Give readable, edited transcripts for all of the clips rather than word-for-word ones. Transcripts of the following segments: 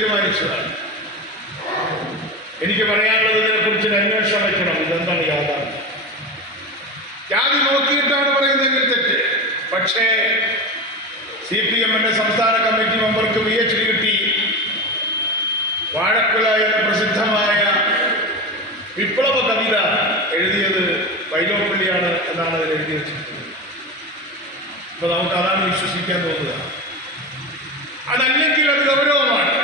തീരുമാനിച്ചതാണ്. എനിക്ക് പറയാനുള്ളത് ഇതിനെക്കുറിച്ച് അന്വേഷണം വയ്ക്കണം. ഇതെന്താണ് യാഥാർത്ഥ്യം? ജാതി നോക്കിയിട്ടാണ് പറയുന്നതെങ്കിൽ തെറ്റ്. പക്ഷേ CPM-ന്റെ സംസ്ഥാന കമ്മിറ്റി മെമ്പർക്ക് PhD കിട്ടി. വാഴക്കുല എന്ന പ്രസിദ്ധമായ വിപ്ലവ കവിത എഴുതിയത് വൈലോപ്പള്ളിയാണ് എന്നാണ് അതിൽ എഴുതി വെച്ചിട്ടുള്ളത്. അപ്പൊ നമുക്ക് അതാണ് വിശ്വസിക്കാൻ തോന്നുക. അതല്ലെങ്കിൽ അത് ഗൗരവമാണ്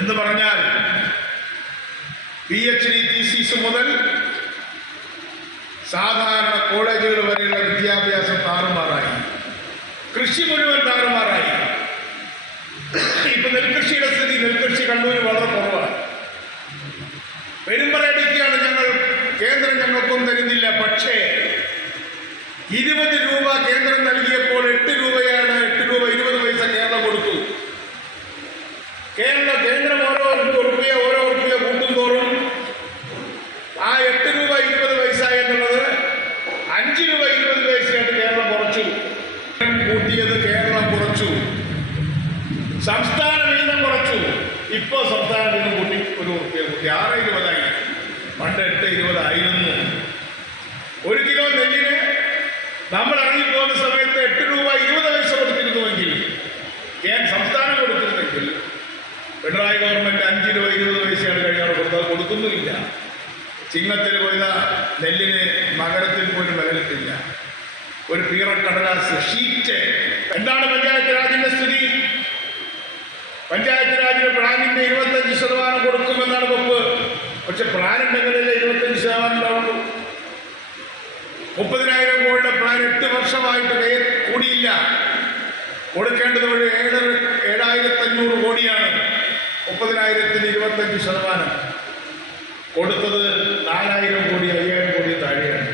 എന്ന് പറഞ്ഞാൽ PhD തീസിസ് മുതൽ സാധാരണ കോളേജുകൾ വരെയുള്ള വിദ്യാഭ്യാസം താറുമാറായി. കൃഷി മുഴുവൻ താറുമാറായി. ഇപ്പൊ നെൽകൃഷിയുടെ സ്ഥിതി, നെൽകൃഷി കണ്ണൂർ വളരെ കുറവാണ്. പെരുമ്പറയടിക്കാണ് കേന്ദ്രം ഞങ്ങൾക്കൊന്നും തരുന്നില്ല. പക്ഷേ 20 രൂപ കേന്ദ്രം നൽകിയപ്പോൾ 8 രൂപയാണ്. 8 രൂപ 20 പൈസ കേരളം കൊടുത്തു. കേന്ദ്രം ഓരോ ഉറുപ്പിക കൂട്ടും തോറും ആ 8 രൂപ 20 പൈസ എന്നുള്ളത് 5 രൂപ 20 പൈസയായിട്ട് കേരളം കുറച്ചു. കൂട്ടിയത് കേരളം കുറച്ചു. സംസ്ഥാന വീതം കുറച്ചു. ഇപ്പോൾ സംസ്ഥാന വീതം കൂട്ടി 1 ഉറുപ്പിക കൂട്ടി. 6.20 പണ്ട് 8.20 ആയിരുന്നു. 1 കിലോ നെല്ലിന് നമ്മൾ ഇറങ്ങിപ്പോകുന്ന സമയത്ത് 8 രൂപ 20 പൈസ കൊടുത്തിരുന്നുവെങ്കിൽ, സംസ്ഥാനം കൊടുത്തിരുന്നെങ്കിൽ, പിണറായി ഗവൺമെന്റ് 5 രൂപ 20 പൈസയാണ് കഴിഞ്ഞാൽ കൊടുത്തത്. കൊടുക്കുന്നുമില്ല. ചിങ്ങത്തിൽ പോയ നെല്ലിന് നഗരത്തിൽ പോലും വില കിട്ടില്ല. ഒരു പീറക്കടലാസ് ഷീറ്റ്. എന്താണ് പഞ്ചായത്ത് രാജിന്റെ സ്ഥിതി? പഞ്ചായത്ത് രാജിന് പ്ലാനിന്റെ 25% കൊടുക്കുമെന്നാണ് വകുപ്പ്. പക്ഷെ പ്ലാൻ ഉണ്ടെങ്കിലല്ലേ 25% ഉണ്ടാവുള്ളൂ. 30,000 കോടിയുടെ പ്ലാൻ 8 വർഷമായിട്ട് കൂടിയില്ല. കൊടുക്കേണ്ടത് വഴി 7,500 കോടിയാണ്. 30,000-ന് 25% കൊടുത്തത് 4,000 കോടി, 5,000 കോടി താഴെയാണ്.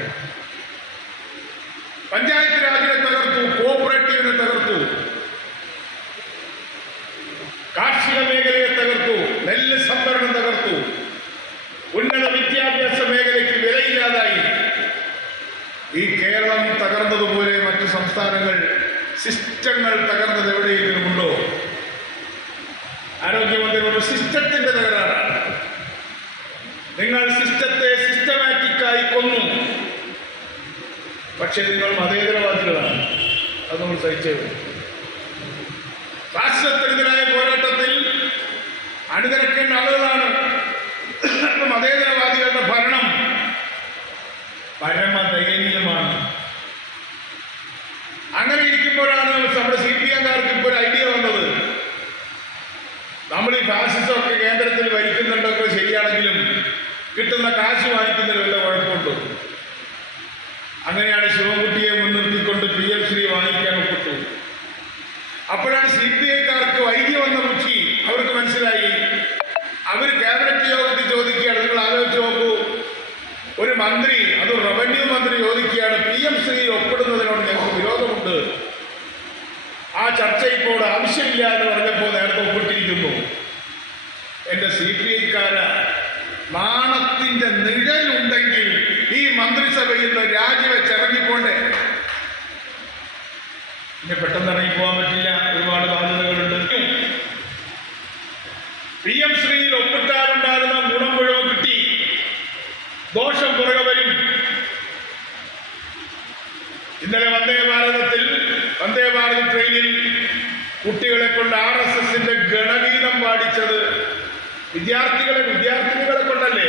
പഞ്ചായത്ത് രാജിനെ തകർത്തു, കോഓപ്പറേറ്റീവിനെ തകർത്തു, കാർഷിക മേഖലയെ തകർത്തു, നെല്ല് സംഭരണം തകർത്തു, ഉന്നത വിദ്യാഭ്യാസ മേഖലയ്ക്ക് വിലയില്ലാതായി. ഈ കേരളം തകർന്നതുപോലെ മറ്റു സംസ്ഥാനങ്ങൾ സിസ്റ്റങ്ങൾ തകർന്നത് എവിടെയെങ്കിലും ഉണ്ടോ? ആരോഗ്യമന്ത്രി ഒരു സിസ്റ്റത്തിന്റെ തകരാറാണ്. നിങ്ങൾ സിസ്റ്റത്തെ സിസ്റ്റമാറ്റിക്കായി കൊന്നു. പക്ഷെ നിങ്ങൾ മതേതരവാദികളാണ്. അത് നമ്മൾ സഹിച്ചേ. ഫാസിസത്തിനെതിരായ പോരാട്ടത്തിൽ അണിനിരക്കേണ്ട ആളുകളാണ്. മതേതരവാദികളുടെ ഭരണം പരമദയനീയമാണ്. അങ്ങനെ ഇരിക്കുമ്പോഴാണ് നമ്മുടെ CPM-കാർക്ക് ഇപ്പോൾ ഒരു ഐഡിയ വന്നത്. നമ്മൾ ഈ ഫാസിസമൊക്കെ കേന്ദ്രത്തിൽ ഭരിക്കുന്നുണ്ടൊക്കെ ശരിയാണെങ്കിലും കിട്ടുന്ന കാശ് വാങ്ങിക്കുന്നതിൽ വല്ല കുഴപ്പമുണ്ടോ? അങ്ങനെയാണ് ശിവൻകുട്ടിയെ മുൻനിർത്തിക്കൊണ്ട് PhD വാങ്ങിക്കാൻ ഒപ്പിട്ടു. അപ്പോഴാണ് CPI-ക്കാർക്ക് വൈകി വന്ന ബുദ്ധി അവർക്ക് മനസ്സിലായി. അവർ ക്യാബിനറ്റ് യോഗത്തിൽ ചോദിക്കുകയാണ്. നിങ്ങൾ ആലോചിച്ച് നോക്കൂ, ഒരു മന്ത്രി, അത് റവന്യൂ മന്ത്രി ചോദിക്കുകയാണ്, PM-ശ്രീ ഒപ്പിടുന്നതിനോട് ഞങ്ങൾക്ക് വിരോധമുണ്ട്, ആ ചർച്ച ഇപ്പോൾ ആവശ്യമില്ല എന്ന് പറഞ്ഞപ്പോൾ നേരത്തെ ഒപ്പിട്ടിരിക്കുന്നു. എൻ്റെ CPI-ക്കാര നാണത്തിന്റെ നിഴലുണ്ടെങ്കിൽ ഈ മന്ത്രിസഭയിൽ നിന്ന് രാജിവെച്ചിറങ്ങിപ്പോണ്ടേ. പിന്നെ പെട്ടെന്ന് ഇറങ്ങിപ്പോകാൻ പറ്റില്ല. ഒരുപാട് ബാധ്യതകളുണ്ട്. PM-ശ്രീയിൽ ഒപ്പിട്ടാലുണ്ടാകുന്ന ഗുണം മുഴുവൻ കിട്ടി, ദോഷം പുറകെ വരും. ഇന്നലെ വന്ദേ ഭാരത് ട്രെയിനിൽ കുട്ടികളെ കൊണ്ട് RSSന്റെ ഗണഗീതം പാടിച്ചത് വിദ്യാർത്ഥിനികളെ കൊണ്ടല്ലേ?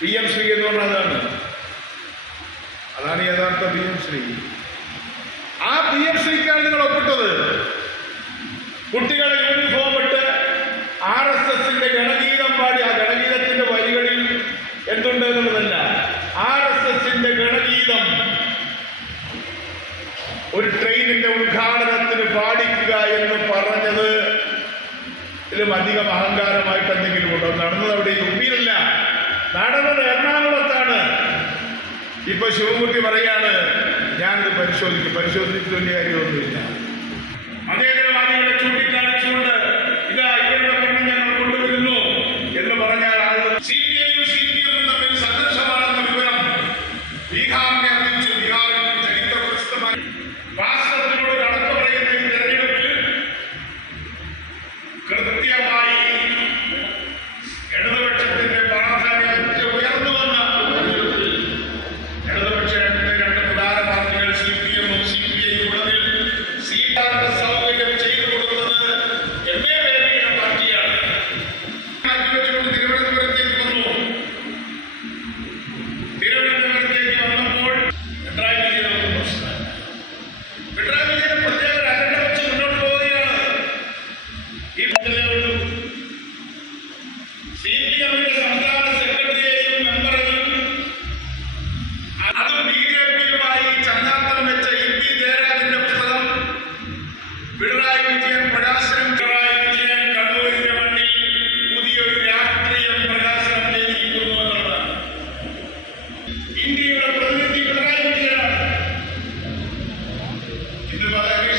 PM-ശ്രീ എന്ന് പറഞ്ഞാൽ അതാണ് യഥാർത്ഥ PM-ശ്രീ. ആ PM-ശ്രീക്കാണ് നിങ്ങൾ ഒപ്പിട്ടത്. കുട്ടികളെ യൂണിഫോം ഇട്ട് RSSന്റെ ഗണഗീതം പാടി. ആ ഗണഗീതത്തിന്റെ വരികളിൽ എന്തുണ്ട് എന്നുള്ളതല്ല, RSSന്റെ ഗണഗീതം ഒരു ട്രെയിനിന്റെ ഉദ്ഘാടനത്തിന് പാടിക്കുക എന്ന് പറഞ്ഞത് ഇതിലും അധികം അഹങ്കാരമായിട്ട് എന്തെങ്കിലും ഉണ്ടോ? നടന്നത് അവിടെ UP-യിലല്ല, നടന്നത് എറണാകുളത്താണ്. ഇപ്പൊ ശിവൻകുട്ടി പറയാണ് ഞാനിത് പരിശോധിച്ചിട്ട് വലിയ കാര്യമൊന്നുമില്ല. മതേതരവാദികളെ ചൂണ്ടിക്കാണിച്ചുകൊണ്ട് ഇതാ ഇവരുടെ പെണ്ണ് ഞങ്ങൾ കൊണ്ടുവരുന്നു എന്ന് പറഞ്ഞാൽ ആളുകൾ CPI-യും തമ്മിൽ സംഘർഷമാണെന്ന വിവരം ബീഹാറിനെ അറിയിച്ചു. ബീഹാറിൽ ചരിത്ര പ്രസിദ്ധമായി രാഷ്ട്രത്തിനോട് കണക്ക് പറയുന്ന ഈ തെരഞ്ഞെടുപ്പിൽ ഇന്ന് പല